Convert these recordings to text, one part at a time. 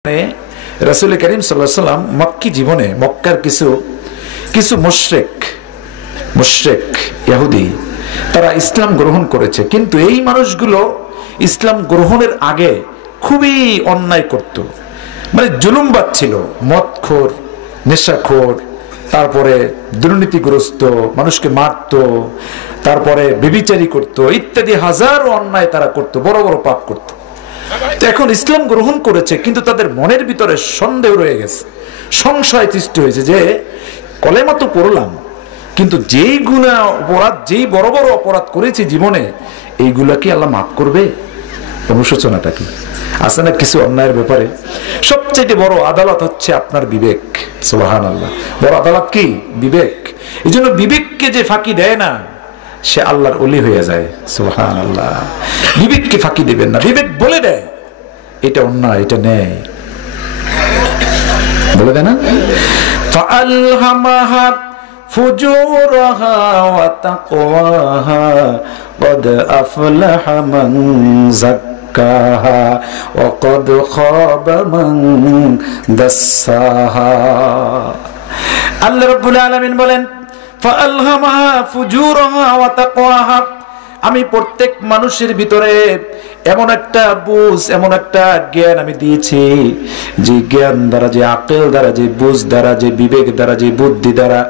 রাসূল করিম সাল্লাল্লাহু আলাইহি ওয়াসাল্লাম মক্কি জীবনে মক্কার কিছু মুশরিক ইহুদি তারা ইসলাম গ্রহণ করেছে, কিন্তু এই মানুষগুলো ইসলাম গ্রহণের আগে খুবই অন্যায় করত, মানে জুলুমবাজ ছিল, মদখোর, নেশাখোর, তারপরে দুর্নীতিগ্রস্ত, মানুষকে মারত, তারপরে ব্যভিচারী করত, ইত্যাদি হাজারো অন্যায় তারা করত, বড় বড় পাপ করত। এখন ইসলাম গ্রহণ করেছে, কিন্তু তাদের মনের ভিতরে সন্দেহ রয়ে গেছে, সংশয় সৃষ্টি হয়েছে যে কলেমা তো পড়লাম, কিন্তু যেই গুনাহ অপরাধ, যেই বড় বড় অপরাধ করেছি জীবনে, এইগুলা কি আল্লাহ মাফ করবে? অনুশোচনাটা কি আছে না কিছু অন্যায়ের ব্যাপারে? সবচেয়ে বড় আদালত হচ্ছে আপনার বিবেক। সুবহানাল্লাহ, বড় আদালত কি? বিবেক। এই জন্য বিবেককে যে ফাঁকি দেয় না, সে আল্লাহর ওলি হয়ে যায়। সুবহানাল্লাহ, বিবেককে ফাঁকি দিবেন না। বিবেক বলে দেয় এটা অন্যায়, এটা ন্যায়, বলে দেয় না? ফাআলহামাহা ফুজুরাহা ওয়া তাকওয়াহা قد أفلح من زكاها وقد خاب من دساها। আল্লাহ রাব্বুল আলামিন বলেন ফাআলহামাহা ফুজুরাহা ওয়া তাকওয়াহা, আমি প্রত্যেক মানুষের ভিতরে এমন একটা বুঝ, এমন একটা জ্ঞান আমি দিয়েছি, যে জ্ঞান দ্বারা, যে আকল দ্বারা, যে বুঝ দ্বারা, যে বিবেক দ্বারা, যে বুদ্ধি দ্বারা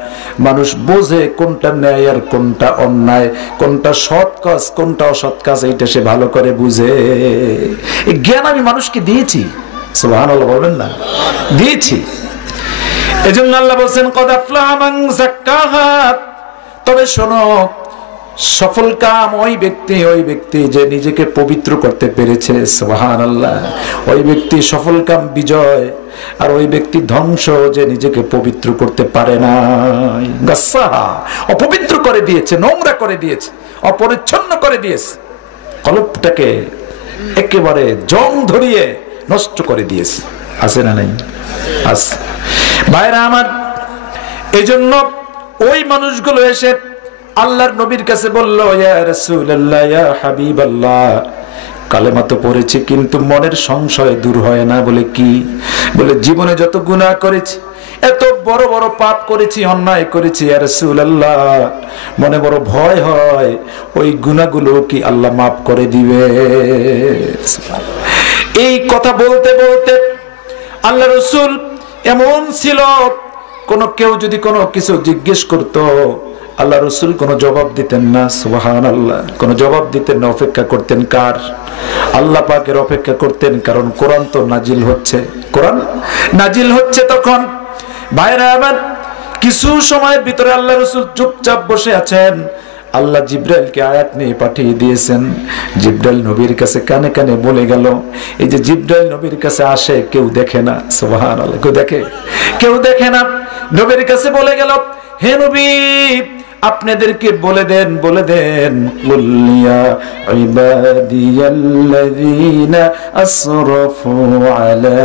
মানুষ বোঝে কোনটা ন্যায় আর কোনটা অন্যায়, কোনটা সৎ কাজ, কোনটা অসৎ কাজ, এইটা সে ভালো করে বুঝে। এই জ্ঞান আমি মানুষকে দিয়েছি। সুবহানাল্লাহ বলবেন না? দিয়েছি। এজন্য আল্লাহ বলেন কদ আফলাহা মান যাক্কাহা, তবে শোনো, সফল কাম ওই ব্যক্তি যে নিজেকে পবিত্র করতে পেরেছে। সুবহানাল্লাহ, ওই ব্যক্তি সফল কাম, বিজয়। আর ওই ব্যক্তি ধ্বংস যে নিজেকে পবিত্র করতে পারে না। গাসাহা, অপবিত্র করে দিয়েছে, নোংরা করে দিয়েছে, অপরিচ্ছন্ন করে দিয়েছে, কলবটাকে একেবারে জং ধরিয়ে নষ্ট করে দিয়েছে। আছে না নাই? আছে ভাইরা আমার। এজন্য ওই মানুষগুলো এসে আল্লাহর নবীর কাছে বলল, ইয়া রাসূলুল্লাহ, ইয়া হাবিবাল্লাহ, কালেমা তো পড়েছি, কিন্তু মনের সংশয় দূর হয় না। বলে কি? বলে জীবনে যত গুনাহ করেছি, এত বড় বড় পাপ করেছি, অন্যায় করেছি, ইয়া রাসূলুল্লাহ, মনে বড় ভয় হয় ওই গুনাহগুলো কি আল্লাহ মাফ করে দিবে? এই কথা বলতে বলতে আল্লাহ রাসূল এমন ছিল, কেউ যদি কোনো কিছু জিজ্ঞেস করতো, আল্লাহ রাসূল কোনো জবাব দিতেন না। সুবহানাল্লাহ, কোনো জবাব দিতেন না। অপেক্ষা করতেন কার? আল্লাহ পাকের অপেক্ষা করতেন, কারণ কোরআন তো নাজিল হচ্ছে, কোরআন নাজিল হচ্ছে। তখন ভাইরা আমার, কিছু সময়ের ভিতরে আল্লাহ রাসূল চুপচাপ বসে আছেন। আল্লাহ জিবরাইলকে আয়াত নিয়ে পাঠিয়ে দিয়েছেন। জিবরাইল নবীর কাছে কানে কানে বলে গেল। এই যে জিবরাইল নবীর কাছে আসে, কেউ দেখে না। সুবহানাল্লাহ, কেউ দেখে? কেউ দেখে না। নবীর কাছে বলে গেল, হে নবী, আপনাদেরকে বলে দেন কুল্লিয়া ইবাদিয়াল্লাযীনা আসরাফু আলা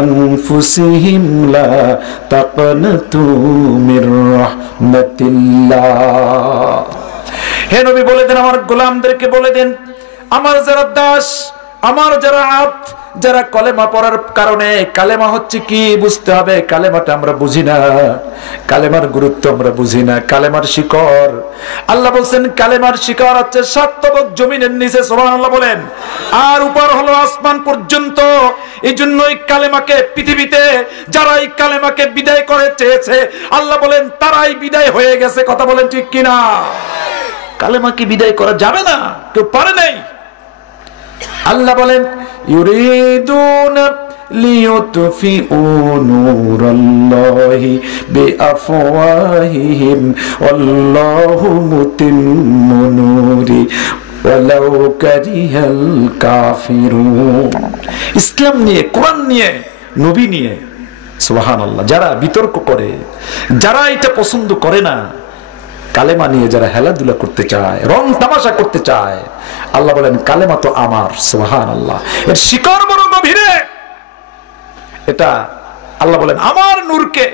আনফুসিহিম লা তাকনাতু মির রাহমাতিল্লাহ। হে নবী বলে দেন, আমার গোলামদেরকে বলে দেন, আমার যারা দাস, আমার যারা আব্দ, যারা কলেমা পড়ার কারণে, কালেমা হচ্ছে কি বুঝতে হবে, কালেমাটা আমরা বুঝি না, কালেমার গুরুত্ব আমরা বুঝি না, কালেমার শিকড়। আল্লাহ বলছেন কালেমার শিকড় হচ্ছে 7 তবক জমিনের নিচে। সুবহানাল্লাহ বলেন। আর উপর হলো আসমান পর্যন্ত। এই জন্যই কালেমাকে পৃথিবীতে যারা এই কালেমাকে বিদায় করে চেয়েছে, আল্লাহ বলেন তারাই বিদায় হয়ে গেছে। কথা বলেন ঠিক কিনা? কালেমাকে বিদায় করা যাবে না, কেউ পারে নাই। আল্লাহ বলেন ইউরিদুনা লিয়ুতফিউ নূরাল্লাহি বিআফওয়াহিহিম ওয়াল্লাহু মুতিম্মু নূরি ওয়ালাউ কারিহাল কাফিরুন। ইসলাম নিয়ে, কোরআন নিয়ে, নবী নিয়ে, সুবহানাল্লাহ, যারা বিতর্ক করে, যারা এটা পছন্দ করে না, কালেমা নিয়ে যারা হেলাধুলা করতে চায়, রং তামাশা করতে চায়, আল্লাহ বলেন কালেমা তো আমার। সুবহানাল্লাহ, এর শিকড় বড় গভীরে। এটা আল্লাহ বলেন আমার নূরকে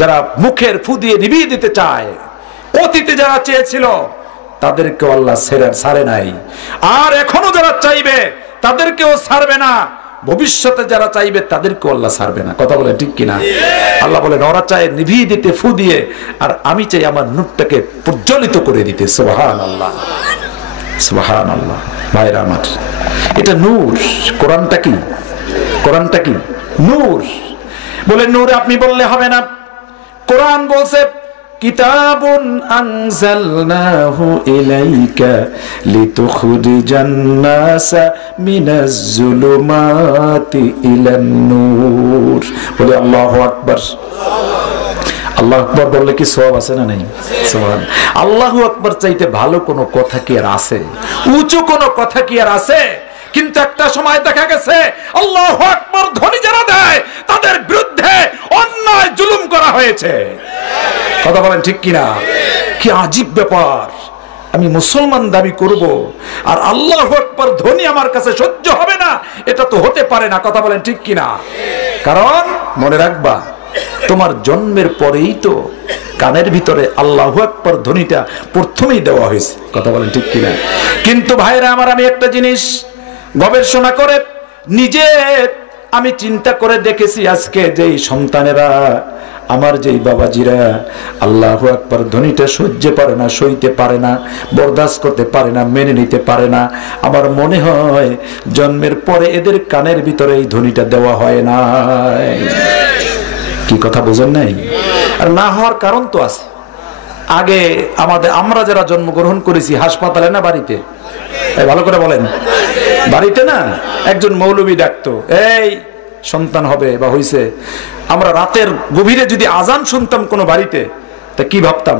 যারা মুখের ফু দিয়ে নিভিয়ে দিতে চায়, অতীতে যারা চেয়েছিল তাদেরকেও আল্লাহ ছাড়ে নাই, আর এখনো যারা চাইবে তাদেরকেও ছাড়বে না। ভবিষ্যতে যারা চাইবে তাদেরকে আল্লাহ ছাড়বে না। কথা বলে ঠিক কিনা? আল্লাহ বলেন ওরা চায় নিভিয়ে দিতে ফু দিয়ে, আর আমি চাই আমার নূরটাকে প্রজ্বলিত করে দিতে। সুবহানাল্লাহ, সুবহানাল্লাহ। ভাইরা আমার, এটা নূর। কোরআনটা কি? কোরআনটা কি? নূর। বলে নূর আপনি বললে হবে না। কোরআন বলছে কিতাবুন আনজালনাহু ইলাইকা লিতুখরিজান নাসা মিনাজ যুলুমাতি ইলান নূর। বলে আল্লাহু আকবার। আল্লাহু আকবার বললে কি সওয়াব আছে না নাই? সুবহান। আল্লাহু আকবার চাইতে ভালো কোনো কথা কি আর আছে? উঁচু কোনো কথা কি আর আছে? কিন্তু একটা সময় দেখা গেছে আল্লাহু আকবার ধ্বনি যারা দেয় তাদের বিরুদ্ধে অন্যায় জুলুম করা হয়েছে। কথা বলেন ঠিক কিনা? কি আজীব ব্যাপার! আমি মুসলমান দাবি করব আর আল্লাহু আকবার ধ্বনি আমার কাছে সহ্য হবে না, এটা তো হতে পারে না। কথা বলেন ঠিক কিনা? কারণ মনে রাখবা, তোমার জন্মের পরেই তো কানের ভিতরে আল্লাহু আকবার ধ্বনিটা প্রথমেই দেওয়া হয়েছে। কথা বলেন ঠিক কিনা? কিন্তু ভাইরা আমার, আমি একটা জিনিস গবেষণা করে নিজে আমি চিন্তা করে দেখেছি, আজকে যেই সন্তানেরা, আমার যেই বাবাজিরা আল্লাহু আকবার ধ্বনিটা সহ্য পারে না, সইতে পারে না, বরদাস্ত করতে পারে না, মেনে নিতে পারে না, আমার মনে হয় জন্মের পরে এদের কানের ভিতরে এই ধ্বনিটা দেওয়া হয় না। কি কথা বোঝেন নাই? আর না হওয়ার কারণ তো আছে। আগে আমরা যারা জন্মগ্রহণ করেছি হাসপাতালে না বাড়িতে? ভালো করে বলেন। বাড়িতে না, একজন মৌলবী ডাকতো, এই সন্তান হবে বা হইছে। আমরা রাতের গভীরে যদি আজান শুনতাম কোনো বাড়িতে, তা কি ভাবতাম?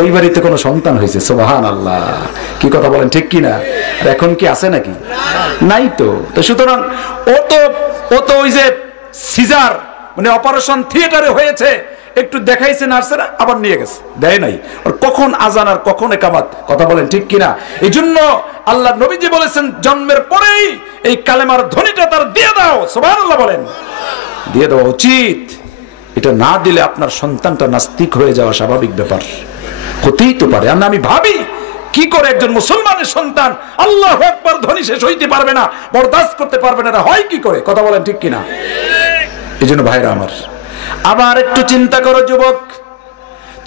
ওই বাড়িতে কোনো সন্তান হয়েছে। সুবহানাল্লাহ। কি কথা বলেন ঠিক কিনা? আর এখন কি আছে নাকি? নাই তো। সুতরাং ও তো ওই যে সিজার মানে অপারেশন থিয়েটারে হয়েছে, একটু দেখাইছে নার্সেরা, আবার নিয়ে গেছে, দেয় নাই। আর কখন আজান আর কখন একামত? কথা বলেন ঠিক কিনা? এই জন্য আল্লাহ নবীজি বলেছেন জন্মের পরেই এই কালেমার ধ্বনিটা তার দিয়ে দাও। সুবহানাল্লাহ বলেন। দিয়ে দেওয়া উচিত। এটা না দিলে আপনার সন্তানটা নাস্তিক হয়ে যাওয়া স্বাভাবিক ব্যাপার, হতেই তো পারে। আর আমি ভাবি কি করে একজন মুসলমানের সন্তান আল্লাহু আকবার ধ্বনি শেষ হইতে পারবে না, বরদাস্ত করতে পারবে না, হয় কি করে? কথা বলেন ঠিক কিনা? এই জন্য ভাইরা আমার, আবার একটু চিন্তা করো যুবক,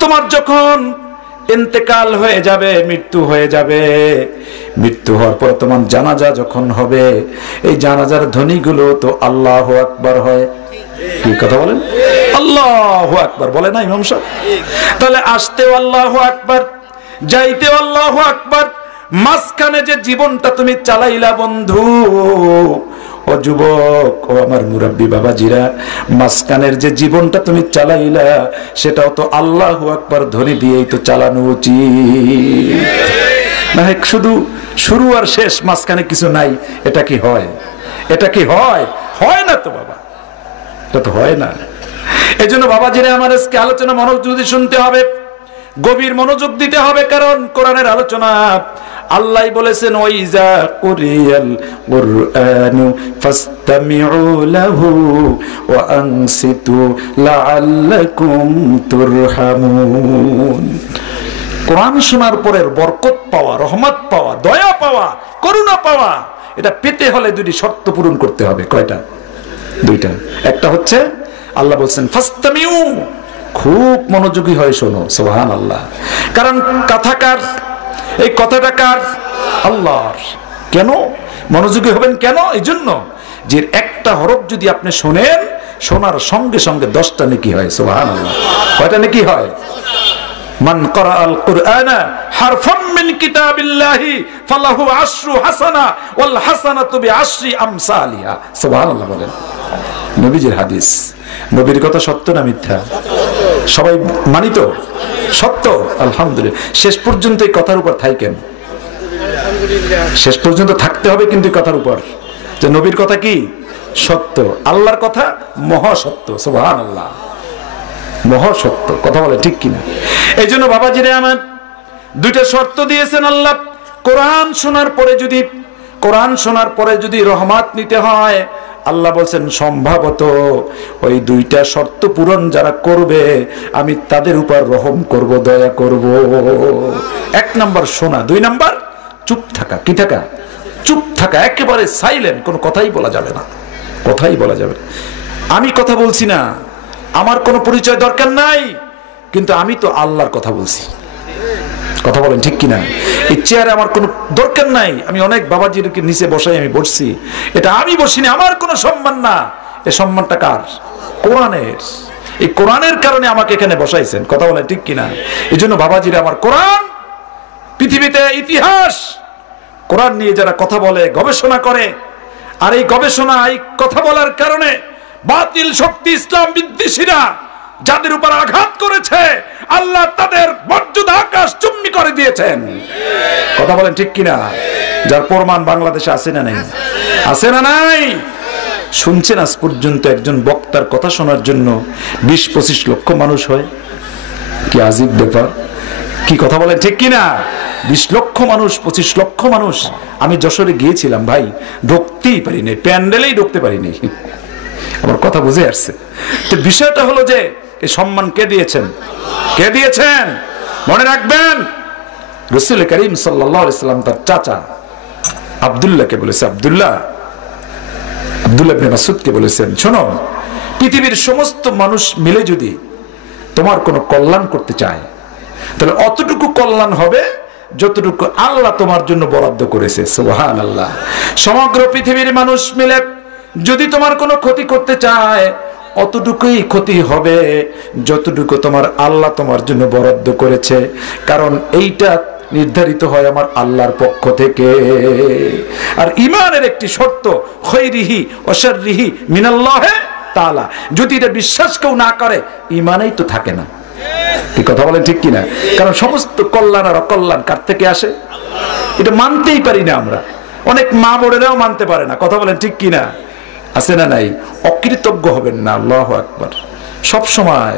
তোমার যখন ইন্তেকাল হয়ে যাবে, মৃত্যু হয়ে যাবে, মৃত্যু হওয়ার পর তোমার জানাজা যখন হবে, এই জানাজার ধ্বনিগুলো তো আল্লাহু আকবার হয়। কি কথা বলেন? আল্লাহু আকবার বলে না ইমাম সাহেব? তাহলে আসতেও আল্লাহু আকবার, যাইতেও আল্লাহু আকবার। মাঝখানে যে জীবনটা তুমি চালাইলা বন্ধু, ও যুবক, ও আমার মুরব্বী বাবাজিরা, মাঝখানের যে জীবনটা তুমি চালাইলা সেটাও তো আল্লাহু আকবার ধ্বনি দিয়েই তো চালানো উচিত। না শুধু শুরু আর শেষ, মাঝখানে কিছু নাই, এটা কি হয়? এটা কি হয়? হয় না তো বাবা, এটা তো হয় না। এই জন্য বাবাজিরা আমার আজকে আলোচনা মনোযোগ দিয়ে শুনতে হবে, গভীর মনোযোগ দিতে হবে, কারণ কোরআনের আলোচনা। আল্লাহ বলেছেন ওয়াইজা কুরিয়াল কুরআনু ফাসতামিউ লাহু ওয়া আনসিতু লাআল্লাকুম তুরহামুন। কোরআন শোনার পরে বরকত পাওয়া, রহমত পাওয়া, দয়া পাওয়া, করুণা পাওয়া, এটা পেতে হলে দুটি শর্ত পূরণ করতে হবে। কয়টা? দুইটা। একটা হচ্ছে আল্লাহ বলছেন ফাসতামিউ, খুব মনোযোগী হয়ে শোনো। সুবহানাল্লাহ। কারণ কথাকার, এই কথাটা কার? আল্লাহর। কেন মনোযোগী হবেন? কেন? এই জন্য যে একটা হরফ যদি আপনি শোনেন, শোনার সঙ্গে সঙ্গে 10টা নেকি হয়। সুবহানাল্লাহ। কয়টা নেকি হয়? মান ক্বারাআল কুরআনা হারফাম মিন কিতাবিল্লাহি ফালাহু 10 হাসানা ওয়াল হাসানাতু বিআশরি আমসালিহা। সুবহানাল্লাহ বলেন। নবীজির হাদিস। নবীর কথা সত্য না মিথ্যা? সবাই মানিত? সত্য। আলহামদুলিল্লাহ। শেষ পর্যন্ত এই কথার উপর থাকেন, শেষ পর্যন্ত থাকতে হবে কিন্তু এই কথার উপর, যে নবীর কথা কি সত্য, আল্লাহর কথা মহাসত্য। সুবহানাল্লাহ। মহাসত্য। কথা বলে ঠিক কিনা? এই জন্য বাবাজিরে আমার দুইটা শর্ত দিয়েছেন আল্লাহ। কোরআন শোনার পরে যদি রহমত নিতে হয়, আল্লাহ বলছেন সম্ভবত ওই দুইটা শর্ত পূরণ যারা করবে আমি তাদের উপর রহম করব, দয়া করব। 1 নাম্বার শোনা, 2 নাম্বার চুপ থাকা। কি থাকা? চুপ থাকা, একেবারে সাইলেন্ট, কোনো কথাই বলা যাবে না। কথাই বলা যাবে না। আমি কথা বলছি না, আমার কোনো পরিচয় দরকার নাই, কিন্তু আমি তো আল্লাহর কথা বলছি। কথা বলেন ঠিক কিনা? এই চেয়ারে আমার কোনো দরকার নাই, আমি অনেক বাবাজির নিচে বসাই আমি বসছি, এটা আমি বসিনি, আমার কোনো সম্মান না। এই সম্মানটা কার? কোরআনের। এই কোরআনের কারণে আমাকে এখানে বসাইছেন। কথা বলেন ঠিক কিনা? এই জন্য বাবাজিরা আমার কোরআন, পৃথিবীতে ইতিহাস কোরআন নিয়ে যারা কথা বলে, গবেষণা করে, আর এই গবেষণা, এই কথা বলার কারণে বাতিল শক্তি, ইসলাম বিদ্বেষীরা যাদের উপর আঘাত করেছে, আল্লাহ তাদের মর্যাদা আকাশ চুম্বি করে দিয়েছেন। কথা বলেন ঠিক কিনা? যার প্রমাণ বাংলাদেশে আছে না নাই? আছে না নাই? শুনছেন আজ পর্যন্ত একজন বক্তার কথা শোনার জন্য 20-25 লক্ষ মানুষ হয়? কি আজীব ব্যাপার! কি কথা বলেন ঠিক কিনা? 20 লক্ষ মানুষ, 25 লক্ষ মানুষ। আমি যশোরে গিয়েছিলাম ভাই, ঢুকতেই পারিনি, প্যান্ডেলেই ঢুকতে পারিনি। আমার কথা বুঝে আসছে? তো বিষয়টা হলো যে এই সম্মান কে দিয়েছেন? কে দিয়েছেন? মনে রাখবেন, রাসূল করিম সাল্লাল্লাহু আলাইহি সাল্লাম তার চাচা আব্দুল্লাহকে বলেছে, আব্দুল্লাহ ইবনে মাসউদকে বলেছেন, শোনো, পৃথিবীর সমস্ত মানুষ মিলে যদি তোমার কোনো কল্যাণ করতে চায়, তাহলে অতটুকু কল্যাণ হবে যতটুকু আল্লাহ তোমার জন্য বরাদ্দ করেছে। সুবহানাল্লাহ। সমগ্র পৃথিবীর মানুষ মিলে যদি তোমার কোনো ক্ষতি করতে চায়, অতটুকুই ক্ষতি হবে যতটুকু তোমার আল্লাহ তোমার জন্য বরাদ্দ করেছে, কারণ এইটা নির্ধারিত হয় আমার আল্লাহর পক্ষ থেকে। আর ঈমানের একটি শর্ত, খায়রিহি ওয়া শাররিহি মিনাল্লাহি তাআলা। যদি এটা বিশ্বাস কেউ না করে, ঈমানই তো থাকে না। এই কথা বলেন ঠিক কিনা? কারণ সমস্ত কল্যাণ আর অকল্যাণ কার থেকে আসে? এটা মানতেই পারি না আমরা। অনেক মা বোনেরাও মানতে পারে না। কথা বলেন ঠিক কিনা? আছে না নাই? অকৃতজ্ঞ হবেন না। আল্লাহু আকবার। সব সময়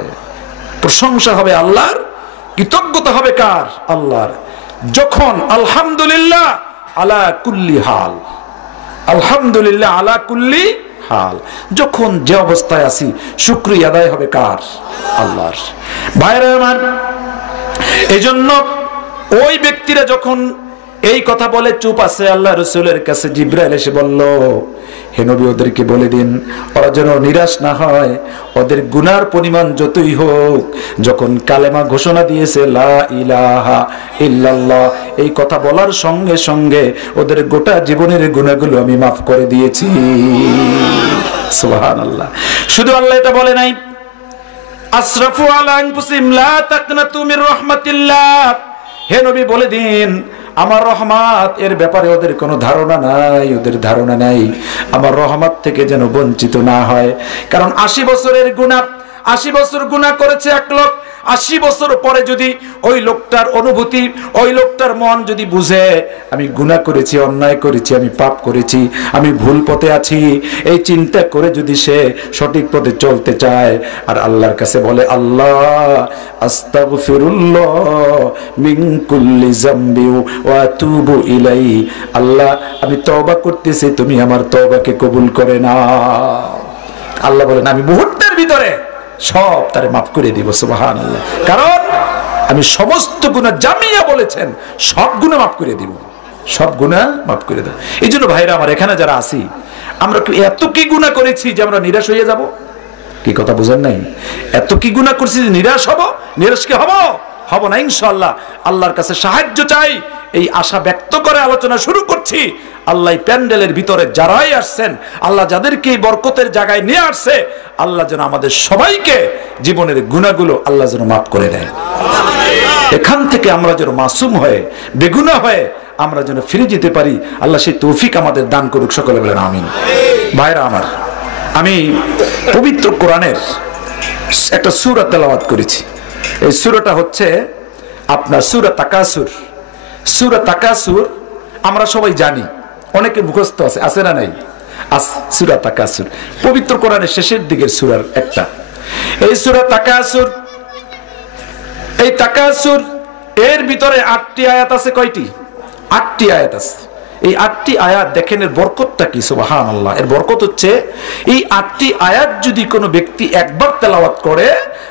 প্রশংসা হবে আল্লাহর, কৃতজ্ঞতা হবে কার? আল্লাহর। যখন আলহামদুলিল্লাহ আলা কুল্লি হাল, আলহামদুলিল্লাহ আলা কুল্লি হাল, যখন যে অবস্থায় আছি শুকরিয়া আদায় হবে কার? আল্লাহর। ভাইরা আমার, এজন্য ওই ব্যক্তিরা যখন এই কথা বলে চুপ আছে, আল্লাহ রাসূলের কাছে জিবরাইল এসে বলল, হে নবী, ওদেরকে বলে দিন ওরা যেন নিরাশ না হয়, ওদের গুনার পরিমাণ যতই হোক, যখন কালেমা ঘোষণা দিয়েছে লা ইলাহা ইল্লাল্লাহ, এই কথা বলার সঙ্গে সঙ্গে ওদের গোটা জীবনের গুনাহগুলো আমি মাফ করে দিয়েছি। সুবহানাল্লাহ। শুধু আল্লাহ এটা বলে নাই, আসরাফু আলা আনফুসিহিম লা তাকনাতু মির রাহমাতিল্লাহ, হে নবী বলে দিন আমার রহমত এর ব্যাপারে ওদের কোনো ধারণা নাই, ওদের ধারণা নাই আমার রহমত থেকে যেন বঞ্চিত না হয়। কারণ 80 বছরের গুনাহ, 80 বছর গুনাহ করেছে এক লোক, 80 বছর পরে যদি ওই লোকটার অনুভূতি, ওই লোকটার মন যদি বুঝে আমি গুনাহ করেছি, অন্যায় করেছি, আমি পাপ করেছি, আমি ভুল পথে আছি, এই চিন্তা করে যদি সে সঠিক পথে চলতে চায় আর আল্লাহর কাছে বলে, আল্লাহ আস্তাগফিরুল্লাহ মিন কুল্লি যামবি ওয়া আতুবু ইলাইহি, আল্লাহ আমি তওবা করতেছি, তুমি আমার তওবাকে কবুল করে নাও। আল্লাহ বলেন আমি মুহূর্তের ভিতরে সব তারে মাফ করে দিব। সুবহানাল্লাহ। কারণ আমি সমস্ত গুনাহ জামিয়া বলেছেন, সব গুনাহ মাফ করে দিব, সব গুনাহ মাফ করে দেব। এই জন্য ভাইরা আমার, এখানে যারা আছি আমরা এত কি গুনাহ করেছি যে আমরা নিরাশ হয়ে যাব? কি কথা বুঝেন নাই? এত কি গুনাহ করছি যে নিরাশ হব? নিরাশ কি হব? হব না ইনশাআল্লাহ। আল্লাহর কাছে সাহায্য চাই, এই আশা ব্যক্ত করে আলোচনা শুরু করছি। আল্লাহ প্যান্ডেলের ভিতরে যারাই আসছেন, আল্লাহ যাদেরকে বরকতের জায়গায় নিয়ে আসছে, আল্লাহ যেন আমাদের সবাইকে জীবনের গুনাহগুলো আল্লাহ যেন মাফ করে দেয়। এখান থেকে আমরা যেন মাসুম হয়ে, বেগুনাহ হয়ে আমরা যেন ফিরে যেতে পারি, আল্লাহ সেই তৌফিক আমাদের দান করুক। সকলে বলেন আমিন। ভাইরা আমার, আমি পবিত্র কোরআনের একটা সূরা তেলাওয়াত করেছি। এই সূরাটা হচ্ছে আপনার সূরা তাকাসুর। সূরা তাকাসুর আমরা সবাই জানি, অনেকে মুখস্থ আছে, আছে না নাই? সূরা তাকাসুর পবিত্র কোরআনের শেষের দিকের সূরার একটা। এই সূরা তাকাসুর, এই তাকাসুর এর ভিতরে 8টি আয়াত আছে। কয়টি? 8টি আয়াত আছে। এই 8টি আয়াত দেখেন এর বরকতটা কি। সুবহানাল্লাহ। এর বরকত হচ্ছে এই 8টি আয়াত যদি কোনো ব্যক্তি একবার তেলাওয়াত করে,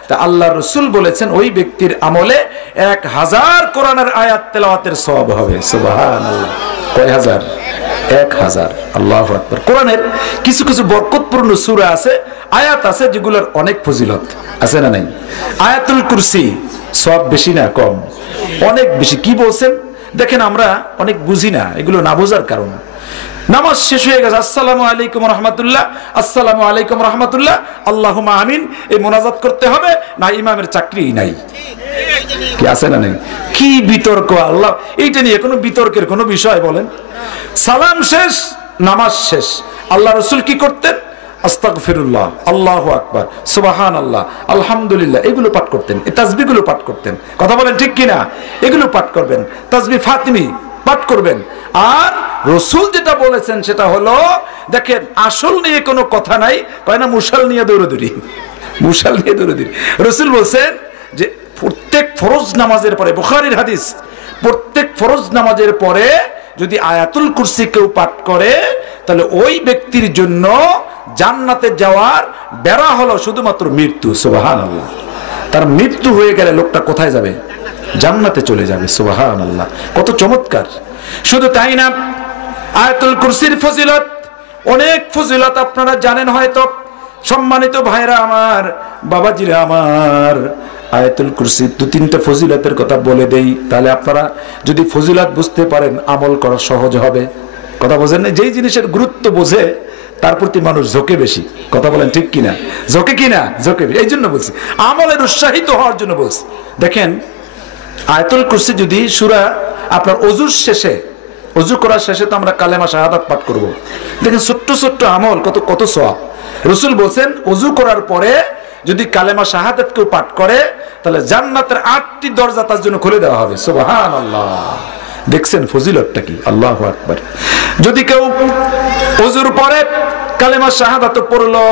তা আল্লাহর রাসূল বলেছেন ওই ব্যক্তির আমলে 1000 কোরআনের আয়াত তেলাওয়াতের সওয়াব হবে। সুবহানাল্লাহ। কয় হাজার? 1000। আল্লাহু আকবার। কোরআনের কিছু কিছু বরকতপূর্ণ সম্পূর্ণ সূরা আছে, আয়াত আছে যেগুলোর অনেক ফজিলত আছে না নাই? আয়াতুল কুরসি সব বেশি না কম? অনেক বেশি। কি বলছেন দেখেন, আমরা অনেক বুঝি না, এগুলো না বোঝার কারণ। নামাজ শেষ হয়ে গেছে, আসসালামু আলাইকুম রহমতুল্লাহ, আসসালামু আলাইকুম রহমতুল্লাহ, আল্লাহুম্মা আমিন, এই মোনাজাত করতে হবে না? ইমামের চাকরি নাই, কি আছে না নেই? কি বিতর্ক! আল্লাহ, এইটা নিয়ে কোনো বিতর্কের কোনো বিষয় বলেন? সালাম শেষ, নামাজ শেষ, আল্লাহ রসুল কি করতেন? আস্তাগফিরুল্লাহ, আল্লাহু আকবার, সুবহানাল্লাহ, আলহামদুলিল্লাহ, এগুলো পাঠ করতেন, এই তাসবিহগুলো পাঠ করতেন। কথা বলেন ঠিক কিনা? এগুলো পাঠ করবেন, তাসবিহ ফাতিমি পাঠ করবেন। আর রসুল যেটা বলেছেন সেটা হলো, দেখেন আসল নিয়ে কোনো কথা নাই, কয় না মুশাল নিয়ে দৌড়াদৌড়ি, মুশাল নিয়ে দৌড়াদৌড়ি। রসুল বলছেন যে প্রত্যেক ফরজ নামাজের পরে, বুখারীর হাদিস, প্রত্যেক ফরজ নামাজের পরে যদি আয়াতুল কুরসি কেউ পাঠ করে, তাহলে ওই ব্যক্তির জন্য জান্নাতে যাওয়ার বেড়া হলো শুধুমাত্র মৃত্যু। সুবহানাল্লাহ। তার মৃত্যু হয়ে গেলে লোকটা কোথায় যাবে? জান্নাতে চলে যাবে। সুবহানাল্লাহ, কত চমৎকার! শুধু তাই না, আয়াতুল কুরসির ফজিলত, অনেক ফজিলত আপনারা জানেন হয়তো। সম্মানিত ভাইরা আমার, বাবাজিরা আমার, আয়াতুল কুরসি দু তিনটা ফজিলতের কথা বলে দেই, তাহলে আপনারা যদি ফজিলত বুঝতে পারেন আমল করা সহজ হবে। কথা বোঝেন না? যেই জিনিসের গুরুত্ব বোঝে তার প্রতি মানুষ ঝোঁকে বেশি। কথা বলেন ঠিক কিনা? ঝোঁকে কিনা? ঝোঁকে বেশি। এই জন্য বলছি, আমলের উৎসাহিত হওয়ার জন্য বলছি। দেখেন আয়াতুল কুরসি যদি সূরা আপনার ওযুর শেষে, ওযু করার শেষে তো আমরা কালেমা শাহাদাত পাঠ করব, দেখেন ছোট্ট ছোট্ট আমল কত কত সওয়াব। রাসূল বলেন ওযু করার পরে যদি কালেমা শাহাদাত কেউ পাঠ করে, তাহলে জান্নাতের 8টি দরজা তার জন্য খুলে দেওয়া হবে। সুবহানাল্লাহ, দেখছেন ফজিলতটা কি! আল্লাহু আকবার। যদি কেউ ওযুর পরে কালেমা শাহাদাত পড়লো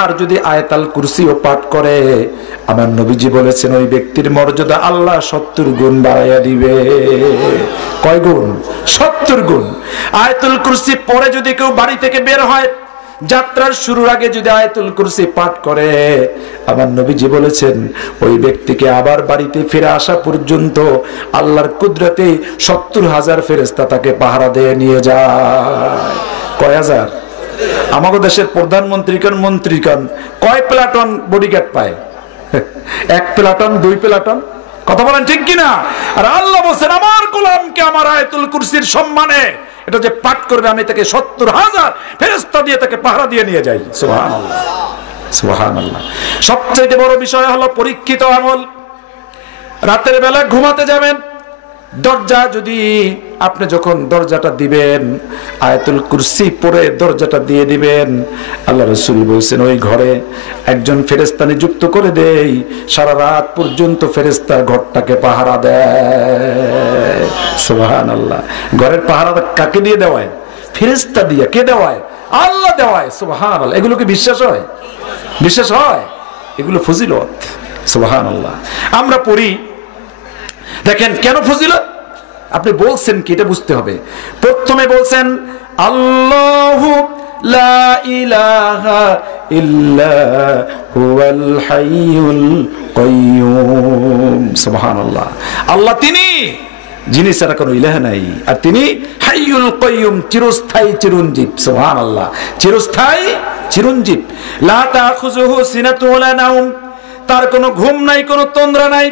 আর যদি আয়াতুল কুরসিও পাঠ করে, আমার নবীজি বলেছেন ওই ব্যক্তির মর্যাদা আল্লাহ 70 গুণ বাড়াইয়া দিবে। কয় গুণ? 70 গুণ। আয়াতুল কুরসি পরে যদি কেউ বাড়ি থেকে বের হয়, যাত্রার শুরুর আগে যদি আয়াতুল কুরসি পাঠ করে, আমার নবীজি বলেছেন ওই ব্যক্তিকে আবার বাড়িতে ফিরে আসা পর্যন্ত আল্লাহর কুদরতে 70,000 ফেরেশতা তাকে পাহারা দিয়ে নিয়ে যায়। কয় হাজার? আমাদের দেশের প্রধানমন্ত্রীগণ, মন্ত্রীগণ কয় প্লাটন বডিগার্ড পায়? 1 প্লাটন, 2 প্লাটন। কথা বলেন ঠিক কিনা? আর আল্লাহ বলেন আমার গোলামকে আমার আয়াতুল কুরসির সম্মানে এটা যে পাঠ করবে, আমি তাকে 70,000 ফেরেশতা দিয়ে তাকে পাহারা দিয়ে নিয়ে যাই। সুবহানাল্লাহ, সুবহানাল্লাহ। সবচেয়ে বড় বিষয় হলো পরীক্ষিত আমল। রাতের বেলা ঘুমাতে যাবেন, দরজা যদি আপনি যখন দরজাটা দিবেন, আয়াতুল কুরসি পড়ে দরজাটা দিয়ে দিবেন, আল্লাহ রাসূল বলেছেন ওই ঘরে একজন ফেরেশতা নিযুক্ত করে দেই, সারা রাত পর্যন্ত ফেরেশতা ঘরটাকে পাহারা দেয়। সুবহানাল্লাহ। ঘরের পাহারা কাকে দিয়ে দেওয়ায়? ফেরেশতা দিয়ে। কে দেওয়ায়? আল্লাহ দেওয়ায়। সুবহানাল্লাহ। এগুলো কি বিশ্বাস হয়? বিশ্বাস হয়? এগুলো ফজিলত। সুবহানাল্লাহ। আমরা পড়ি, দেখেন কেন ফজিলত? আপনি বলছেন কি এটা বুঝতে হবে। প্রথমে বলছেন আল্লাহু লা ইলাহা ইল্লা হুয়াল হাইয়ুল কাইয়্যুম। সুবহানাল্লাহ। আল্লাহ তিনি যিনি ছাড়া কোনো ইলাহ নাই, আর তিনি হাইয়ুল কাইয়্যুম, চিরস্থায়ী চিরঞ্জীব। সুবহানাল্লাহ। চিরস্থায়ী চিরঞ্জীব। লা তাখুযুহু সিনাতুন ওয়ালা নাওম, তার কোনো ঘুম নাই, কোনো তন্দ্রা নাই,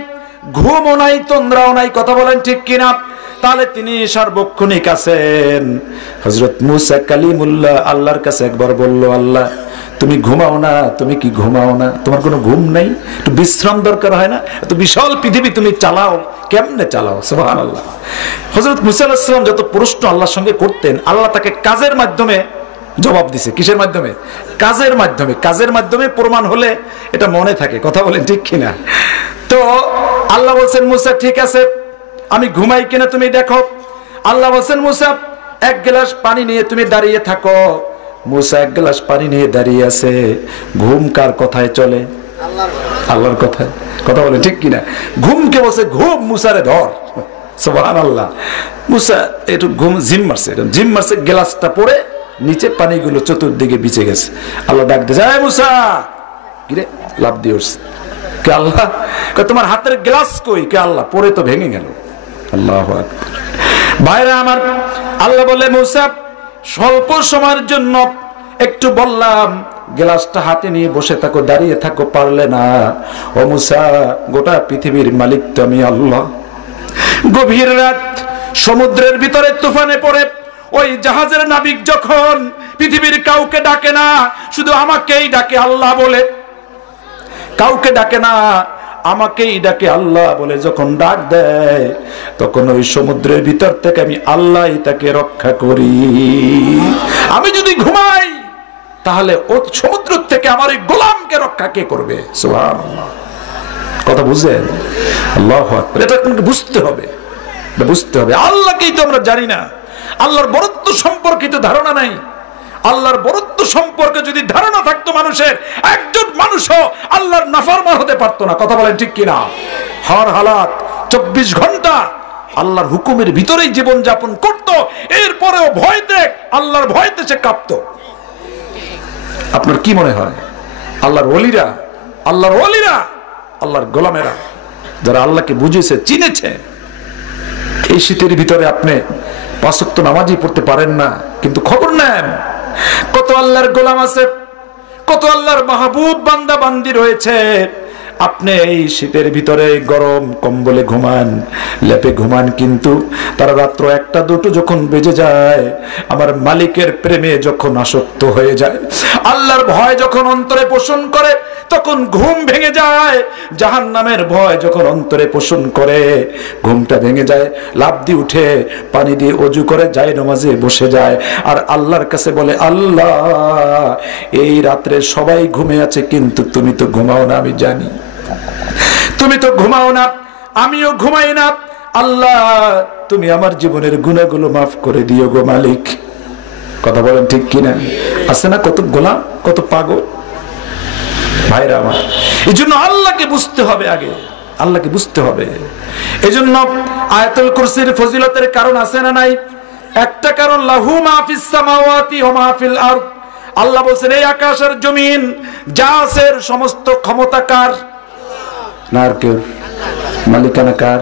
ঘুমও নাই, তন্দ্রাও নাই। কথা বলেন ঠিক কিনা? তাহলে তিনি সার্বক্ষণিক আছেন। হযরত মুসা কালিমুল্লাহ আল্লাহর কাছে একবার বলল, আল্লাহ তুমি ঘুমাও না? তুমি কি ঘুমাও না? তোমার কোনো ঘুম নাই? একটু বিশ্রাম দরকার হয় না? এত বিশাল পৃথিবী তুমি চালাও, কেমনে চালাও? সুবহানাল্লাহ। হযরত মুসা আলাইহিস সালাম যত প্রশ্ন আল্লাহর সঙ্গে করতেন, আল্লাহ তাকে কাজের মাধ্যমে জবাব দিছে। কিসের মাধ্যমে? কাজের মাধ্যমে। কাজের মাধ্যমে প্রমাণ হলে এটা মনে থাকে। কথা বলেন ঠিক কিনা? তো আল্লাহ বলছেন মুসা ঠিক আছে, আমি ঘুমাই কিনা তুমি দেখো। আল্লাহ বলছেন মুসা 1 গ্লাস পানি নিয়ে তুমি দাঁড়িয়ে থাকো। মুসা 1 গ্লাস পানি নিয়ে দাঁড়িয়ে আছে। ঘুম কার কথায় চলে? আল্লাহর কথায়। কথা বলেন ঠিক কিনা? ঘুমকে বলছে ঘুম, মুসারে ধর। সুবহানাল্লাহ। মুসা একটু ঘুম জিম মারছে, জিম মারছে, গ্লাসটা পড়ে নিচে পানিগুলো চতুর্দিকে বিছে গেছে। আল্লাহ ডাক দিয়ে যায় মুসা, কিরে লাভ দিয়ে উঠছে। কে? আল্লাহ। তোমার হাতের গ্লাস কই? কে? আল্লাহ। পরে তো ভেঙে গেল। আল্লাহু আকবার। ভাইরা আমার, আল্লাহ বলে মুসা স্বল্প সময়ের জন্য একটু বললাম গ্লাসটা হাতে নিয়ে বসে থাকো, দাঁড়িয়ে থাকো, পারলে না। ও মুসা, গোটা পৃথিবীর মালিক তো আমি আল্লাহ। গভীর রাত, সমুদ্রের ভিতরে তুফানে পড়ে ওই জাহাজের নাবিক যখন পৃথিবীর কাউকে ডাকে না, শুধু আমাকেই ডাকে আল্লাহ বলে, কাউকে ডাকে না, আমাকেই ডাকে আল্লাহ বলে যখন ডাক দেয়, তখন ওই সমুদ্রের ভিতর থেকে আমি আল্লাহই তাকে রক্ষা করি। আমি যদি ঘুমাই তাহলে ও সমুদ্র থেকে আমার এই গোলামকে রক্ষা কে করবে? সুবহানাল্লাহ। কথা বুঝেন? আল্লাহু আকবার। এটা আপনাকে বুঝতে হবে, বুঝতে হবে। আল্লাহকেই তো আমরা জানি না, আল্লাহর বরত্ব সম্পর্কে তো ধারণা নাই। আল্লাহর বরত্ব সম্পর্কে যদি ধারণা থাকতো মানুষের, একজন মানুষও আল্লাহর নাফরমান হতে পারতো না। কথা বলেন ঠিক কিনা? হর হালাত 24 ঘন্টা আল্লাহর হুকুমের ভিতরেই জীবন যাপন করত, এরপরেও ভয়তে, আল্লাহর ভয়তে সে কাঁপতো। আপনার কি মনে হয় আল্লাহর ওলিরা, আল্লাহর ওলিরা, আল্লাহর গোলামেরা যারা আল্লাহকে বুঝেছে, চিনেছে, এই শীতের ভিতরে আপনি 5 ওয়াক্ত নামাজই পড়তে পারেন না, কিন্তু খবর নেন কত আল্লাহর গোলাম আছে, কত আল্লাহর মাহবুব বান্দা বান্দি রয়েছে। আপনি এই শীতের ভিতরে গরম কম্বলে ঘুমান, লেপে ঘুমান, কিন্তু তারা রাত্র 1টা 2টো যখন বেজে যায়, আমার মালিকের প্রেমে যখন আসক্ত হয়ে যায়, আল্লাহর ভয় যখন অন্তরে পোষণ করে, তখন ঘুম ভেঙে যায়। জাহান্নামের ভয় যখন অন্তরে পোষণ করে, ঘুমটা ভেঙে যায়, লাফ দিয়ে উঠে পানি দিয়ে ওযু করে যায় নামাজে বসে যায়, আর আল্লাহর কাছে বলে, আল্লাহ এই রাত্রে সবাই ঘুমে আছে, কিন্তু তুমি তো ঘুমাও না, আমি জানি তুমি তো ঘুমাও না, আমিও ঘুমাই না। আল্লাহ তুমি আমার জীবনের গুনাহগুলো মাফ করে দিও গো মালিক। কথা বলেন ঠিক কিনা? আছে না কত গোলাম, কত পাগল ভাইরা আমার। এই জন্য আল্লাহকে বুঝতে হবে, আগে আল্লাহকে বুঝতে হবে। এই জন্য আয়াতুল কুরসির ফজিলতের কারণ আছে না নাই? একটা কারণ, লাহু মা ফিস সামাওয়াতি ওয়া মা ফিল আরদ। আল্লাহ বলেন এই আকাশ আর জমিন যা আছে সমস্ত ক্ষমতা কার? না আর কেউ। মালিকানা কার?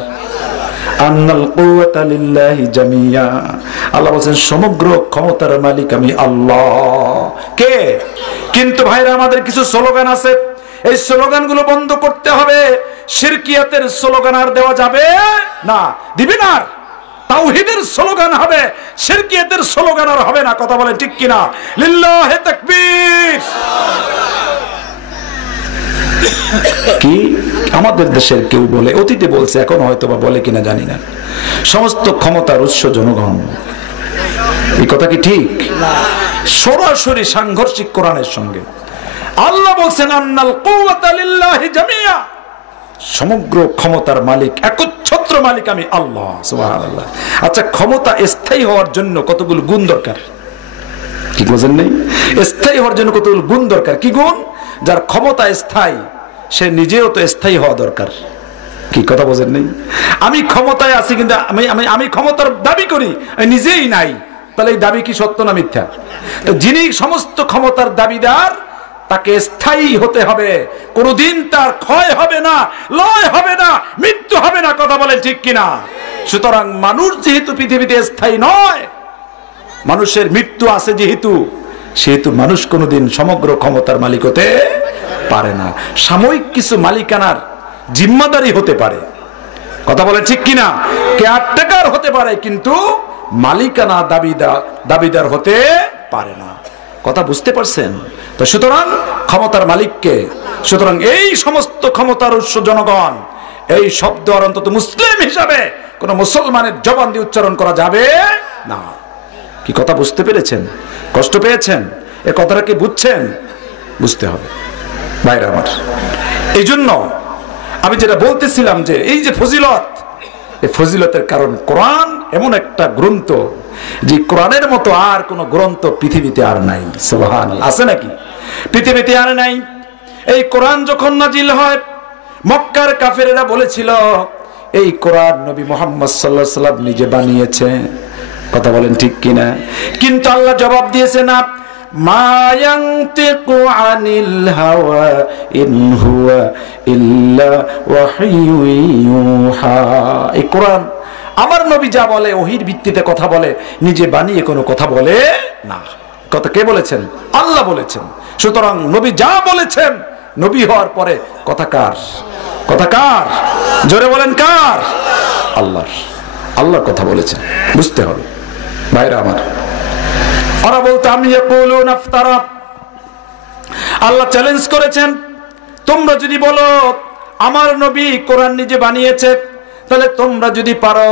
আন্নাল কুওয়াতা লিল্লাহি জামিয়া। আল্লাহ বলেন সমগ্র ক্ষমতার মালিক আমি আল্লাহ। কে? কিন্তু ভাইরা আমাদের কিছু স্লোগান আছে, এই স্লোগানগুলো বন্ধ করতে হবে। শিরকিয়াতের স্লোগান আর দেওয়া যাবে না, দিবেন আর তাওহীদের স্লোগান হবে, শিরকিয়াতের স্লোগান আর হবে না। কথা বলেন ঠিক কিনা? লিল্লাহি তাকবীর। কি আমাদের দেশের কেউ বলে, অতীতে বলছে, এখন হয়তো বা বলে কিনা জানি না, সমস্ত ক্ষমতার উৎস জনগণ। এই কথা কি ঠিক? সরাসরি সাংঘর্ষিক কোরআনের সঙ্গে। আল্লাহ বলছেন আন্নাল কুওয়াতা লিল্লাহি জামিয়া, সমগ্র ক্ষমতার মালিক, একচ্ছত্র মালিক আমি আল্লাহ। সুবহানাল্লাহ। আচ্ছা, ক্ষমতা স্থায়ী হওয়ার জন্য কতগুলো গুণ দরকার? কি বোঝেন নাই? স্থায়ী হওয়ার জন্য কতগুলো গুণ দরকার। কি গুণ? যার ক্ষমতা স্থায়ী, সে নিজেও তো স্থায়ী হওয়া দরকার। কি কথা বোঝেন নাই? আমি ক্ষমতায় আছি, কিন্তু আমি ক্ষমতার দাবি করি, আমি নিজেই নাই, তাহলে এই দাবি কি সত্য না মিথ্যা? যিনি সমস্ত ক্ষমতার দাবিদার, তাকে স্থায়ী হতে হবে, কোনদিন তার ক্ষয় হবে না, লয় হবে না, মৃত্যু হবে না। কথা বলেন ঠিক কিনা? সুতরাং মানুষ যেহেতু পৃথিবীতে স্থায়ী নয়, মানুষের মৃত্যু আছে যেহেতু, সেহেতু মানুষ কোনদিন সমগ্র ক্ষমতার মালিক হতে পারে না। সাময়িক কিছু মালিকানার জিম্মাদারি হতে পারে। কথা বলেন ঠিক কিনা? কেয়ারটেকার হতে পারে, কিন্তু মালিকানা দাবিদার হতে পারে না। কথা বুঝতে পারছেন তো? সুতরাং ক্ষমতার মালিককে, সুতরাং এই সমস্ত ক্ষমতার উৎস জনগণ, এই শব্দ আর অন্তত মুসলিম হিসাবে কোন মুসলমানের জবান দিয়ে উচ্চারণ করা যাবে না। কি কথা বুঝতে পেরেছেন? কষ্ট পেয়েছেন? এ কথাটা কি বুঝছেন? বুঝতে হবে ভাইরা আমার। এই জন্য আমি যেটা বলতেছিলাম, যে এই যে ফজিলত, এই ফজিলতের কারণ কোরআন এমন একটা গ্রন্থ, যে কোরআনের মতো আর কোন গ্রন্থ পৃথিবীতে আর নাই। সুবহানাল্লাহ। আছে নাকি? পৃথিবীতে আর নাই। এই কোরআন যখন নাজিল হয়, মক্কার কাফেরেরা বলেছিল এই কোরআন নবী মুহাম্মদ সাল্লাল্লাহু আলাইহি ওয়াসাল্লাম নিজে বানিয়েছে। কথা বলেন ঠিক কিনা? কিন্তু আল্লাহ জবাব দিয়েছে, না, মা ইয়ানতিকু আনিল হাওয়া ইন হুয়া ইল্লা ওয়াহয়ু ইউহা। এই কোরআন আমার নবী যা বলে ওহীর ভিত্তিতে কথা বলে, নিজে বানিয়ে কোনো কথা বলে না। কথা কে বলেছেন? আল্লাহ বলেছেন। সুতরাং নবী যা বলেছেন, নবী হওয়ার পরে কথা কার? জোরে বলেন কার? আল্লাহর। আল্লাহর কথা বলেছেন, বুঝতে হবে ভাইরা আমার। ওরা বলতো আমি ইয়াকুলুন আফতারা, আল্লাহ চ্যালেঞ্জ করেছেন, তোমরা যদি বলো আমার নবী কোরআন নিজে বানিয়েছে, তাহলে তোমরা যদি পারো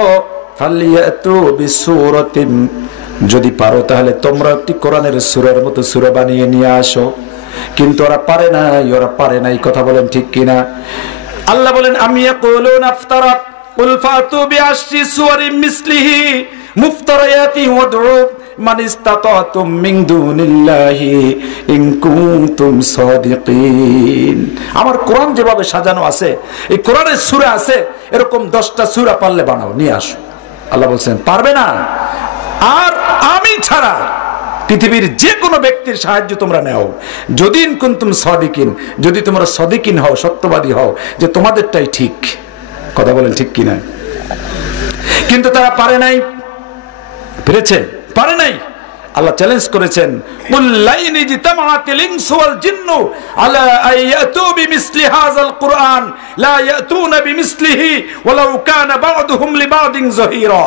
ফালিয়াতু বিসূরাতিন, যদি পারো তাহলে তোমরা একটি কোরআনের সূরার মতো সূরা বানিয়ে নিয়ে আসো। কিন্তু ওরা পারে নাই, কথা বলেন ঠিক কিনা? আল্লাহ বলেন আমি ইয়াকুলুন আফতারা কুল ফাতু বিআশরি সুওয়ারিন মিসলিহি মুফতারিয়াতি ওয়াদউ মান ইসতাতাতুম মিন দুনিল্লাহি ইন কুনতুম সাদিকিন। আমার কোরআন যেভাবে সাজানো আছে, এই কোরআনের সূরা আছে, এরকম 10টা সূরা পারলে বানাও, নিয়ে আসো। আল্লাহ বলছেন পারবে না। আর আমি ছাড়া পৃথিবীর যে কোনো ব্যক্তির সাহায্য তোমরা নাও, যদি ইন কুনতুম সাদিকিন, যদি তোমরা সাদিকিন হও, সত্যবাদী হও যে তোমাদেরটাই ঠিক। কথা বলেন ঠিক কিনা? কিন্তু তারা পারে নাই। পেরেছে? পারে নাই। আল্লাহ চ্যালেঞ্জ করেছেন, কুল লাইন ইজতামাআতিল ইনসু ওয়াল জিন্নু আলা আইয়াতু বিমিসলি হাযাল কুরআন লা ইয়াতুনা বিমিসলিহি ওয়ালাউ কানা বা'দুহুম লিবা'দিন যহিরা।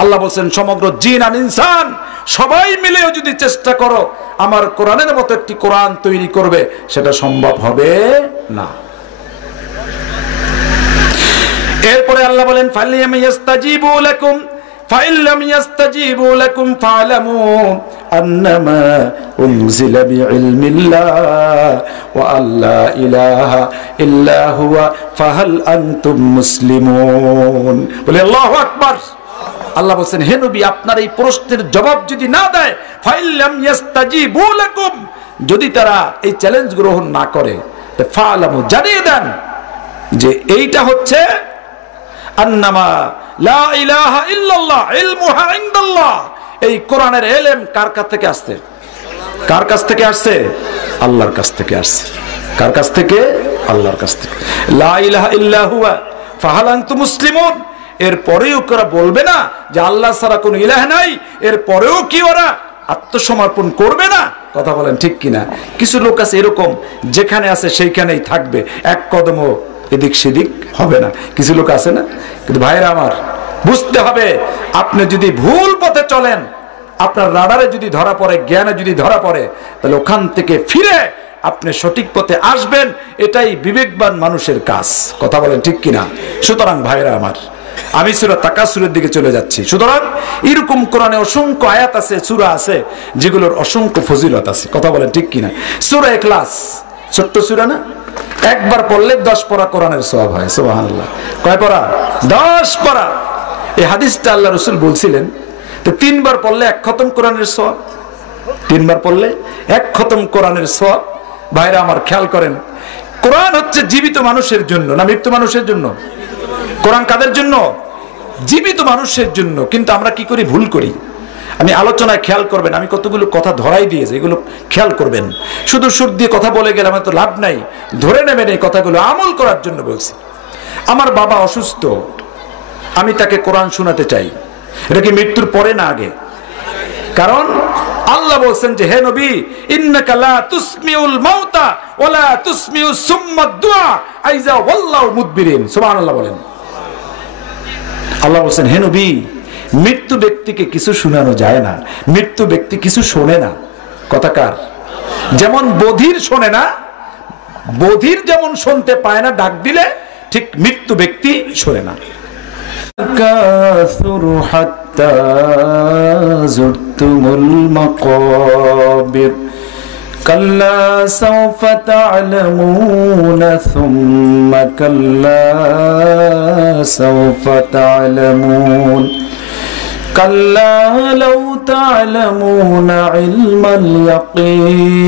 আল্লাহ বলেন সমগ্র জিন আর ইনসান সবাই মিলেও যদি চেষ্টা করো আমার কোরআনের মতো একটি কোরআন তৈরি করবে, সেটা সম্ভব হবে না। এরপরে আল্লাহ বলেন ফালিয়াম ইয়াস্তাজিবু লাকুম ফাইল্লাম ইয়াস্তাজিবু লাকুম ফা'লামু আন্নামা উনজিলা বিইলমিল্লাহ ওয়া আল্লা ইলাহা ইল্লা হুয়া ফাহাল আনতুম মুসলিমুন। বলে আল্লাহু আকবার। আল্লাহ বলেন হে নবী, আপনার এই প্রশ্নের জবাব যদি না দেয়, ফাইল্লাম ইয়াস্তাজিবু লাকুম, যদি তারা এই চ্যালেঞ্জ গ্রহণ না করে, ফা'লামু, জানিয়ে দেন যে এইটা হচ্ছে আন্নামা লা ইলাহা ইল্লাল্লাহ ইলমুহা ইনদাল্লাহ। এই কোরআনের ইলম কার কাছ থেকে আসছে? কার কাছ থেকে আসছে? আল্লাহর কাছ থেকে আসছে। কার কাছ থেকে? আল্লাহর কাছ থেকে। লা ইলাহা ইল্লা হুয়া ফাহাল আনতুম মুসলিমুন। এর পরেও ওরা বলবে না যে আল্লাহ ছাড়া কোনো ইলাহ নাই, এর পরেও কি ওরা আত্মসমর্পণ করবে না? কথা বলেন ঠিক কিনা? কিছু লোক আছে এরকম, যেখানে আছে সেইখানেই থাকবে, এক কদমও এদিক সেদিক হবে না। কিছু লোক আছে না? কিন্তু ভাইরা আমার, বুঝতে হবে, আপনি যদি ভুল পথে চলেন, আপনার রাডারে যদি ধরা পড়ে, জ্ঞানে যদি ধরা পড়ে, তাহলে ওখান থেকে ফিরে আপনি সঠিক পথে আসবেন, এটাই বিবেকবান মানুষের কাজ। কথা বলেন ঠিক কিনা? সুতরাং ভাইরা আমার, আমি সূরা তাকাসুরের দিকে চলে যাচ্ছি। সুতরাং এরকম কোরআনে অসংখ্য আয়াত আছে, সূরা আছে, যেগুলোর অসংখ্য ফজিলত আছে। কথা বলেন ঠিক কিনা? সূরা ইখলাস ছোট্ট সূরা না? একবার পড়লে 10 পড়া কোরআনের সওয়াব হয়। সুবহানাল্লাহ। কয় পড়া? 10 পড়া। এই হাদিসটা আল্লাহ রাসূল বলছিলেন, তো 3 বার পড়লে 1 খতম কোরআনের সওয়াব। 3 বার পড়লে 1 খতম কোরআনের সওয়াব। ভাইরা আমার, খেয়াল করেন, কোরআন হচ্ছে জীবিত মানুষের জন্য না মৃত মানুষের জন্য? কোরআন কাদের জন্য? জীবিত মানুষের জন্য। কিন্তু আমরা কি করি? ভুল করি। আমি আলোচনায় খেয়াল করবেন, আমি কতগুলো কথা ধরাই দিয়েছি, এগুলো খেয়াল করবেন। শুধু সুর দিয়ে কথা বলে গেলে আমার তো লাভ নাই, ধরে নেবেন এই কথাগুলো, আমল করার জন্য বলছি। আমার বাবা অসুস্থ, আমি তাকে কোরআন শোনাতে চাই, এটা কি মৃত্যুর পরে না আগে? কারণ আল্লাহ বলছেন যে হে নবী, ইন্নাকা লা তুসমিউল মাউতা ওয়ালা তুসমিউস সুম্মাদ দুআ আইজা ওয়াল্লাহু মুদবিরিন। সুবহানাল্লাহ বলেন। আল্লাহ বলছেন হে নবী, মৃত্যু ব্যক্তিকে কিছু শোনানো যায় না, মৃত্যু ব্যক্তি কিছু শোনে না। কথাকার যেমন বধির শোনে না, বধির যেমন শুনতে পায় না ডাক দিলে, ঠিক মৃত্যু ব্যক্তি শোনে না। কাসুরু হাত্তা যুরতুমুল মাকাবির কাল্লা সাওফা তা'লামুনা সুম্মা কাল্লা সাওফা তা'লামুন কাল্লা লাউ তা'লামুনা ইলমাল ইয়াকিন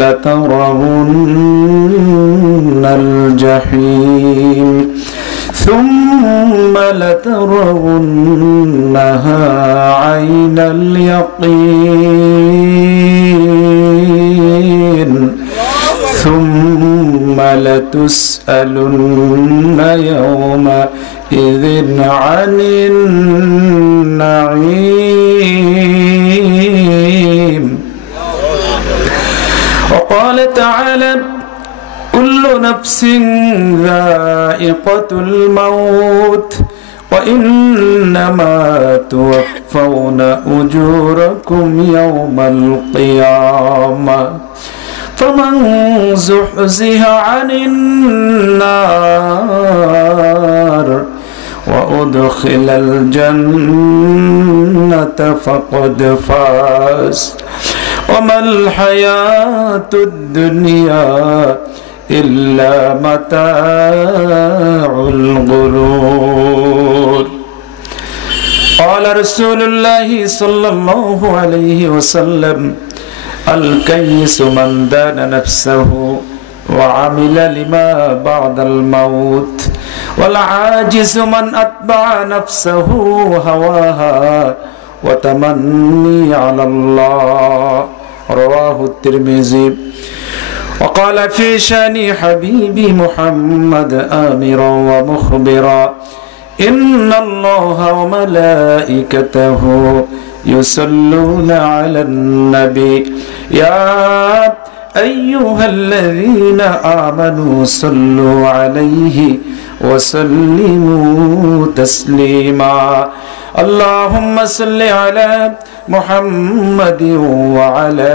লাতারাউন্নাল জাহিম ثم لترونها عين اليقين ثم لتسألن يومئذ عن النعيم وقال تعالى كل نفس ذائقة الموت وإنما توفون أجوركم يوم القيامة فمن زحزح عن النار وأدخل الجنة فقد فاز وما الحياة الدنيا إلا متاع الغرور. قال رسول الله صلى الله عليه وسلم الكيس من دان نفسه وعمل لما بعد الموت والعاجز من أتبع نفسه هواها وتمني على الله. رواه الترمذي. وقال في شان حبيبي محمد آمرا ومخبرا إن الله وملائكته يصلون على النبي يا أيها الذين آمنوا صلوا عليه وسلموا تسليما. اللهم صل على محمد وعلى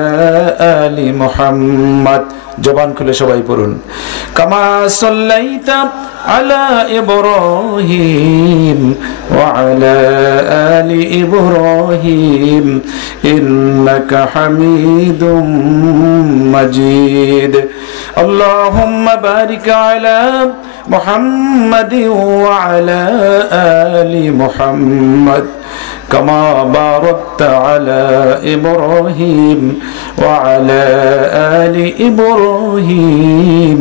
آل محمد. জবান খুলে সবাই পড়ুন। কামা সাল্লাইতা আলা ইব্রাহিম ওয়া আলা আলি ইব্রাহিম ইন্নাকা হামিদুম মাজিদ। আল্লাহুম্মা বারিক আলা মুহাম্মাদ ওয়া আলা আলি মুহাম্মাদ كما باركت على إبراهيم وعلى آل إبراهيم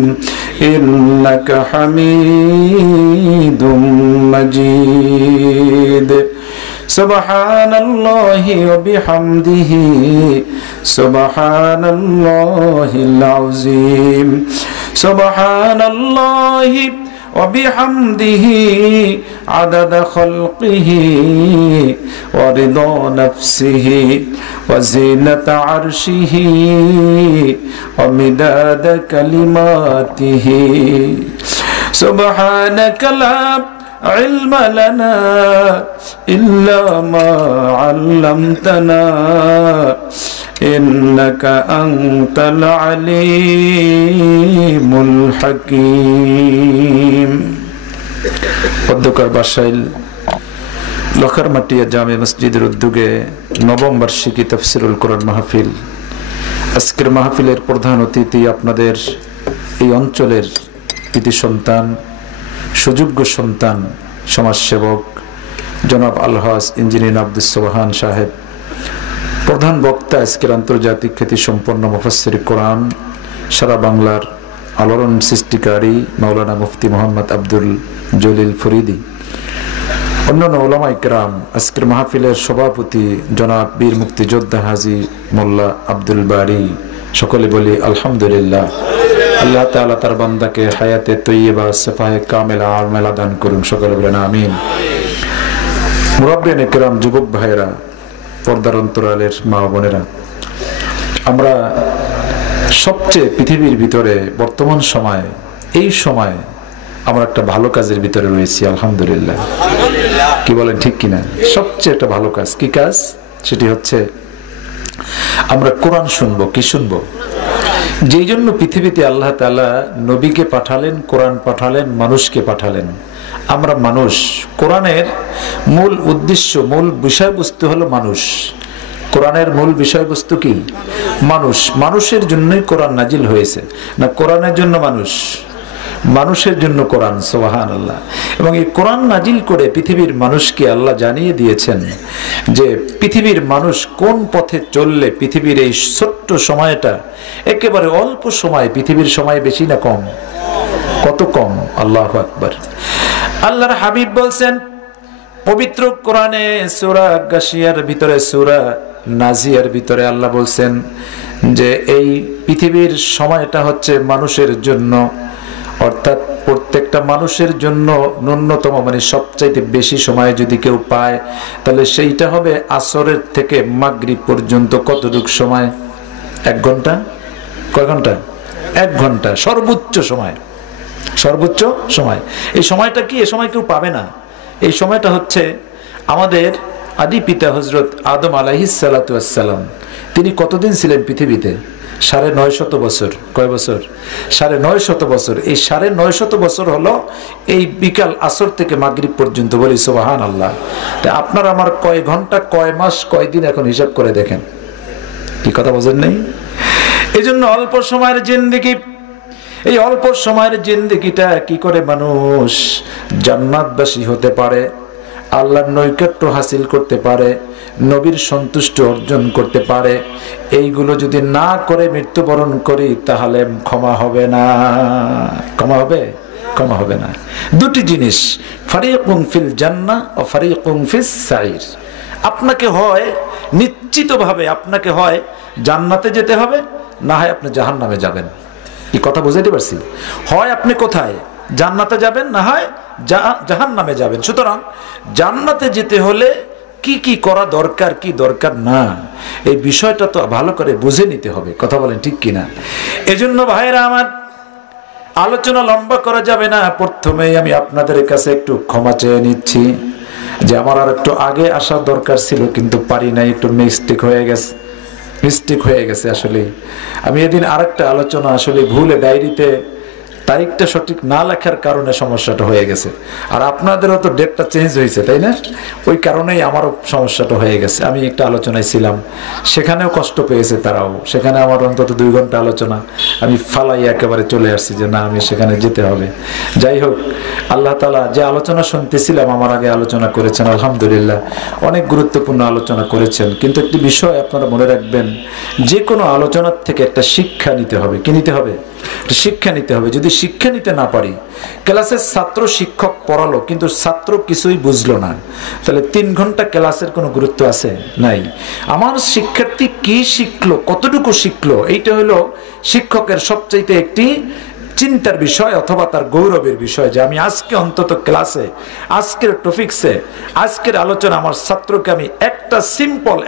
إنك حميد مجيد. سبحان الله وبحمده سبحان الله العظيم. سبحان الله وبحمده عدد خلقه ورضا نفسه وزينة عرشه ومداد كلماته. سبحانك لا علم لنا إلا ما علمتنا إنك أنت العليم الحكيم. অধ্যকার বাসাইল লখারমাটিয়া জামে মসজিদের উদ্যোগে নবম বার্ষিকী তাফসিরুল কোরআন মাহফিল। আজকের মাহফিলের প্রধান অতিথি আপনাদের এই অঞ্চলের কৃতি সন্তান, সুযোগ্য সন্তান, সমাজসেবক জনাব আলহাজ ইঞ্জিনিয়ার আব্দুস সোবহান সাহেব। প্রধান বক্তা আজকের আন্তর্জাতিক খ্যাতি সম্পন্ন মুফাসসির কোরআন, সারা বাংলার আলোড়ন সৃষ্টিকারী মাওলানা মুফতি মোহাম্মদ আব্দুল জলিল ফরিদি। অন্যান্য ওলামায়ে কেরাম, আজকের মাহফিলের সভাপতি জনাব বীর মুক্তিযোদ্ধা হাজী মোল্লা আব্দুল বারী। সকলে বলি আলহামদুলিল্লাহ। আল্লাহ তাআলা তার বান্দাকে হায়াতে তৈয়্যিবা সিফায়ে কামিলা আমেলা দান করুন। সকলে বলেন আমিন। মুরাব্বিয়ানে কেরাম, যুবক ভাইয়েরা, পর্দার অন্তরালের মা বোনেরা, আমরা সবচেয়ে পৃথিবীর ভিতরে বর্তমান সময়ে এই সময় আমরা একটা ভালো কাজের ভিতরে রয়েছি। আলহামদুলিল্লাহ। কি বলেন, ঠিক কিনা? সবচেয়ে একটা ভালো কাজ কি কাজ? সেটি হচ্ছে আমরা কোরআন শুনবো। কি শুনবো? যেই জন্য পৃথিবীতে আল্লাহ তাআলা নবীকে পাঠালেন, কোরআন পাঠালেন, মানুষকে পাঠালেন। আমরা মানুষ। কোরআনের মূল উদ্দেশ্য, মূল বিষয়বস্তু হলো মানুষ। কোরআনের মূল বিষয়বস্তু কি? মানুষ। মানুষের জন্যই কোরআন নাজিল হয়েছে। না কোরআনের জন্য মানুষ, মানুষের জন্য কোরআন। সুবহানাল্লাহ। এবং এই কোরআন নাজিল করে পৃথিবীর মানুষকে আল্লাহ জানিয়ে দিয়েছেন যে পৃথিবীর মানুষ কোন পথে চললে পৃথিবীর এই ছোট্ট সময়টা, একেবারে অল্প সময়, পৃথিবীর সময় বেশি না কম? কত কম! আল্লাহু আকবার। আল্লাহর হাবিব বলছেন পবিত্র কোরআনে সূরা গাশিয়ার ভিতরে, সূরা নাজিয়ার ভিতরে আল্লাহ বলছেন যে এই পৃথিবীর সময়টা হচ্ছে মানুষের জন্য, অর্থাৎ প্রত্যেকটা মানুষের জন্য ন্যূনতম, মানে সবচাইতে বেশি সময় যদি কেউ পায় তাহলে সেইটা হবে আসরের থেকে মাগরিব পর্যন্ত। কতটুকু সময়? 1 ঘন্টা কয় ঘন্টা? 1 ঘন্টা সর্বোচ্চ সময়, সর্বোচ্চ সময়। এই সময়টা কি? এই সময় কেউ পাবে না। এই সময়টা হচ্ছে আমাদের আদি পিতা হযরত আদম আলাইহিস সালাতু ওয়াস সালাম, তিনি কতদিন ছিলেন পৃথিবীতে? 950 বছর। কয় বছর? 950 বছর। এই 950 বছর হলো এই বিকাল আসর থেকে মাগরিব পর্যন্ত। বলি সুবহানাল্লাহ। তা আপনার আমার কয় ঘন্টা, কয় মাস, কয় দিন এখন হিসাব করে দেখেন। কি কথা বোঝেন নাই? এই জন্য অল্প সময়ের জিন্দেগি, এই অল্প সময়ের জিন্দেগিটা কি করে মানুষ জান্নাতবাসী হতে পারে, আল্লাহর নৈকট্য হাসিল করতে পারে, নবীর সন্তুষ্টি অর্জন করতে পারে, এইগুলো যদি না করে মৃত্যুবরণ করি তাহলে ক্ষমা হবে না। ক্ষমা হবে? ক্ষমা হবে না। দুটি জিনিস, ফারিকুন ফিল জান্নাহ ও ফারিকুন ফিস সাইর। আপনাকে হয় নিশ্চিতভাবে আপনাকে হয় জান্নাতে যেতে হবে, না হয় আপনি জাহান্নামে যাবেন। এই কথা বুঝাইতে পারছি? হয় আপনি কোথায়? জান্নাতে যাবেন, না হয় জাহান্নামে যাবেন। সুতরাং জান্নাতে যেতে হলে কি কি করা দরকার, কি দরকার না, এই বিষয়টা তো ভালো করে বুঝে নিতে হবে। কথা বলেন ঠিক কিনা? এজন্য ভাইরা আমার, আলোচনা লম্বা করা যাবে না। প্রথমেই আমি আপনাদের কাছে একটু ক্ষমা চেয়ে নিচ্ছি যে আমার আর একটু আগে আসার দরকার ছিল, কিন্তু পারি নাই, একটু মিস্টেক হয়ে গেছে। আসলে আমি এদিন আরেকটা আলোচনা আসলে ভুলে ডায়েরিতে তারিখটা সঠিক না লেখার কারণে সমস্যাটা হয়ে গেছে। আর আপনাদেরও তো ডেটটা চেঞ্জ হয়েছে, তাই না? ওই কারণেই আমারও সমস্যাটা হয়ে গেছে। আমি একটা আলোচনায় ছিলাম, সেখানেও কষ্ট পেয়েছে তারাও। সেখানে আমার অন্তত 2 ঘন্টা আলোচনা আমি ফালাই একেবারে চলে আসছি যে না, আমি সেখানে যেতে হবে। যাই হোক, আল্লাহ তাআলা যে আলোচনা শুনতেছিলাম, আমার আগে আলোচনা করেছেন, আলহামদুলিল্লাহ অনেক গুরুত্বপূর্ণ আলোচনা করেছেন। কিন্তু একটি বিষয় আপনারা মনে রাখবেন, যে কোনো আলোচনার থেকে একটা শিক্ষা নিতে হবে। কি নিতে হবে? শিক্ষা নিতে হবে। যদি শিক্ষা নিতে না পারি, ক্লাসের ছাত্র শিক্ষক পড়ালো কিন্তু ছাত্র কিছুই বুঝলো না, তাহলে 3 ঘন্টা ক্লাসের কোনো গুরুত্ব আছে? নাই। আমার শিক্ষার্থী কি শিখলো, কতটুকু শিখলো, এইটা হলো শিক্ষকের সবচাইতে একটি চিন্তার বিষয় অথবা তার গৌরবের বিষয়, যে আমি আজকে অন্তত ক্লাসে, আজকের টপিকসে, আজকের আলোচনা আমার ছাত্রকে আমি একটা সিম্পল